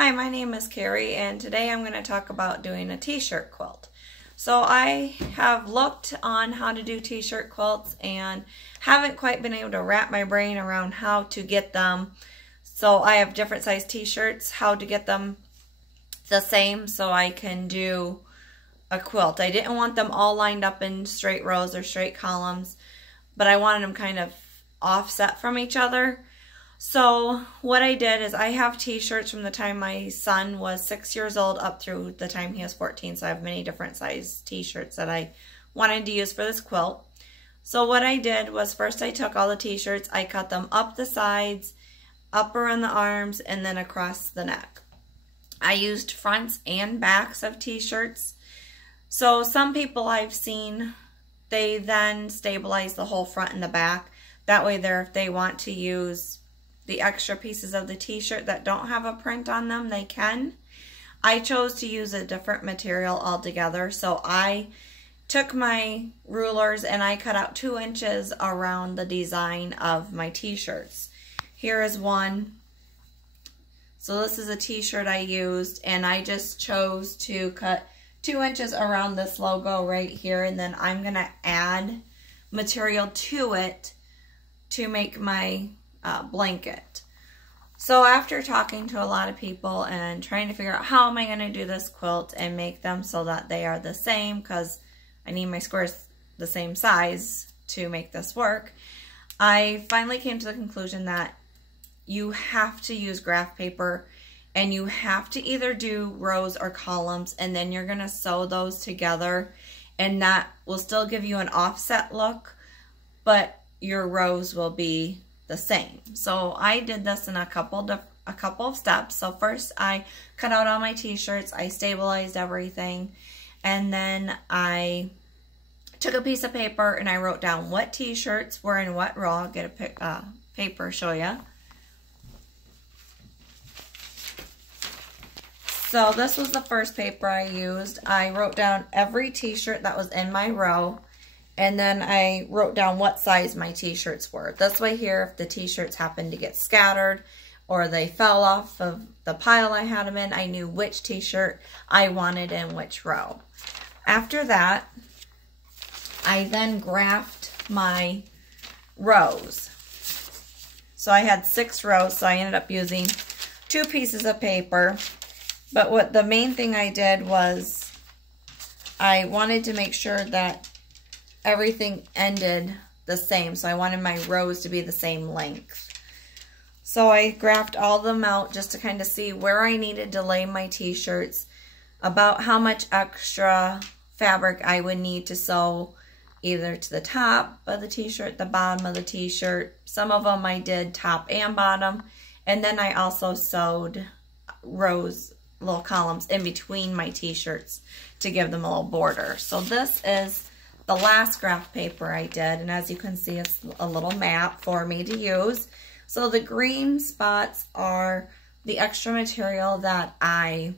Hi, my name is Carrie, and today I'm going to talk about doing a t-shirt quilt. So I have looked on how to do t-shirt quilts and haven't quite been able to wrap my brain around how to get them. So I have different size t-shirts, how to get them the same so I can do a quilt. I didn't want them all lined up in straight rows or straight columns, but I wanted them kind of offset from each other. So what I did is I have t-shirts from the time my son was 6 years old up through the time he was 14. So I have many different size t-shirts that I wanted to use for this quilt. So what I did was first I took all the t-shirts, I cut them up the sides, up around the arms, and then across the neck. I used fronts and backs of t-shirts. So some people I've seen, they then stabilize the whole front and the back. That way if they want to use the extra pieces of the t-shirt that don't have a print on them, they can. I chose to use a different material altogether, so I took my rulers and I cut out 2 inches around the design of my t-shirts. Here is one. So this is a t-shirt I used, and I just chose to cut 2 inches around this logo right here, and then I'm going to add material to it to make my blanket. So after talking to a lot of people and trying to figure out how am I going to do this quilt and make them so that they are the same, because I need my squares the same size to make this work, I finally came to the conclusion that you have to use graph paper, and you have to either do rows or columns, and then you're going to sew those together, and that will still give you an offset look, but your rows will be the same. So I did this in a couple of steps. So first I cut out all my t-shirts, I stabilized everything, and then I took a piece of paper and I wrote down what t-shirts were in what row. I'll get a paper show you. So this was the first paper I used. I wrote down every t-shirt that was in my row, and then I wrote down what size my t-shirts were. This way here, if the t-shirts happened to get scattered or they fell off of the pile I had them in, I knew which t-shirt I wanted in which row. After that, I then graphed my rows. So I had 6 rows, so I ended up using 2 pieces of paper. But what the main thing I did was I wanted to make sure that everything ended the same. So I wanted my rows to be the same length. So I graphed all of them out just to kind of see where I needed to lay my t-shirts, about how much extra fabric I would need to sew either to the top of the t-shirt, the bottom of the t-shirt. Some of them I did top and bottom. And then I also sewed rows, little columns in between my t-shirts to give them a little border. So this is the last graph paper I did, and as you can see, it's a little map for me to use. So the green spots are the extra material that I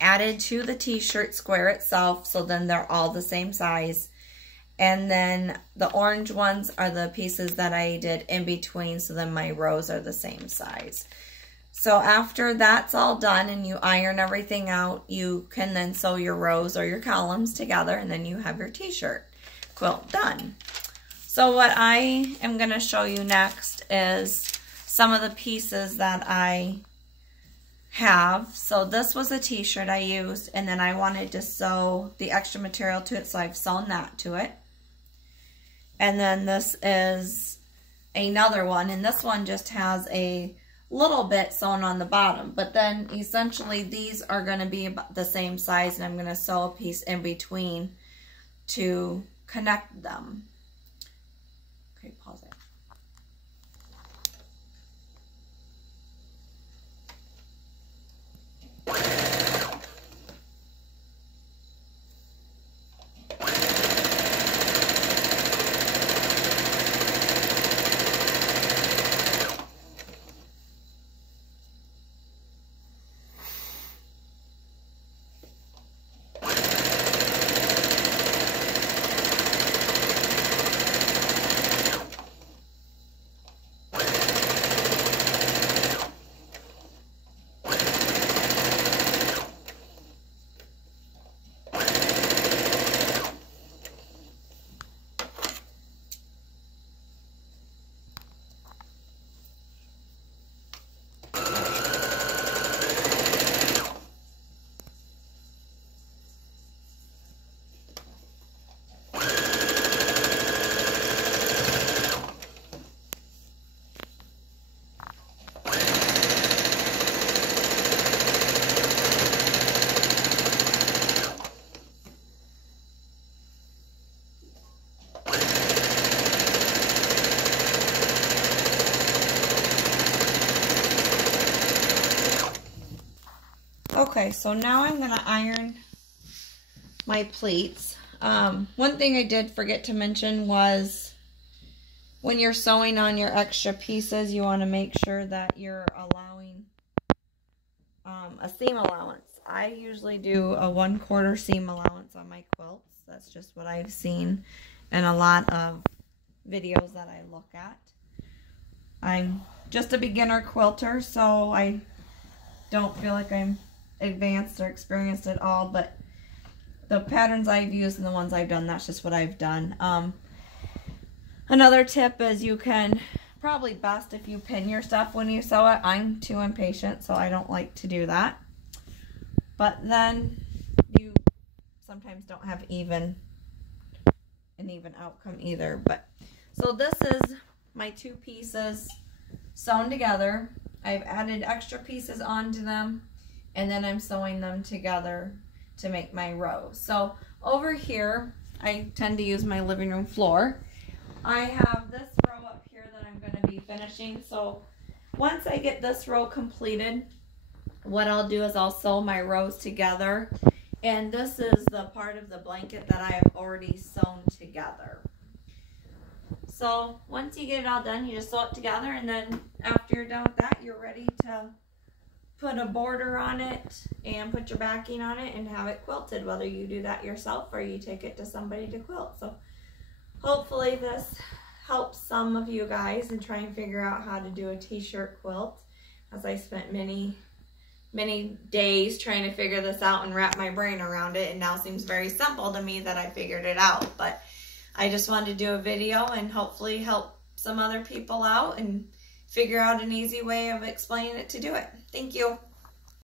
added to the t-shirt square itself, so then they're all the same size. And then the orange ones are the pieces that I did in between, so then my rows are the same size. So after that's all done and you iron everything out, you can then sew your rows or your columns together, and then you have your t-shirt quilt done. So what I am going to show you next is some of the pieces that I have. So this was a t-shirt I used, and then I wanted to sew the extra material to it, so I've sewn that to it. And then this is another one, and this one just has a little bit sewn on the bottom, but then essentially these are going to be about the same size, and I'm going to sew a piece in between to connect them. Okay, pause it. Okay, so now I'm gonna iron my pleats. One thing I did forget to mention was when you're sewing on your extra pieces, you want to make sure that you're allowing a seam allowance. I usually do a 1/4 seam allowance on my quilts. That's just what I've seen in a lot of videos that I look at. I'm just a beginner quilter, so I don't feel like I'm advanced or experienced at all, but the patterns I've used and the ones I've done, that's just what I've done. Another tip is you can probably best if you pin your stuff when you sew it. I'm too impatient, so I don't like to do that. But then you sometimes don't have an even outcome either. But so this is my 2 pieces sewn together. I've added extra pieces onto them, and then I'm sewing them together to make my row. So over here, I tend to use my living room floor. I have this row up here that I'm going to be finishing. So once I get this row completed, what I'll do is I'll sew my rows together. And this is the part of the blanket that I have already sewn together. So once you get it all done, you just sew it together, and then after you're done with that, you're ready to put a border on it and put your backing on it and have it quilted, whether you do that yourself or you take it to somebody to quilt. So hopefully this helps some of you guys in trying to figure out how to do a t-shirt quilt, as I spent many days trying to figure this out and wrap my brain around it, and now seems very simple to me that I figured it out. But I just wanted to do a video and hopefully help some other people out and figure out an easy way of explaining it to do it. Thank you.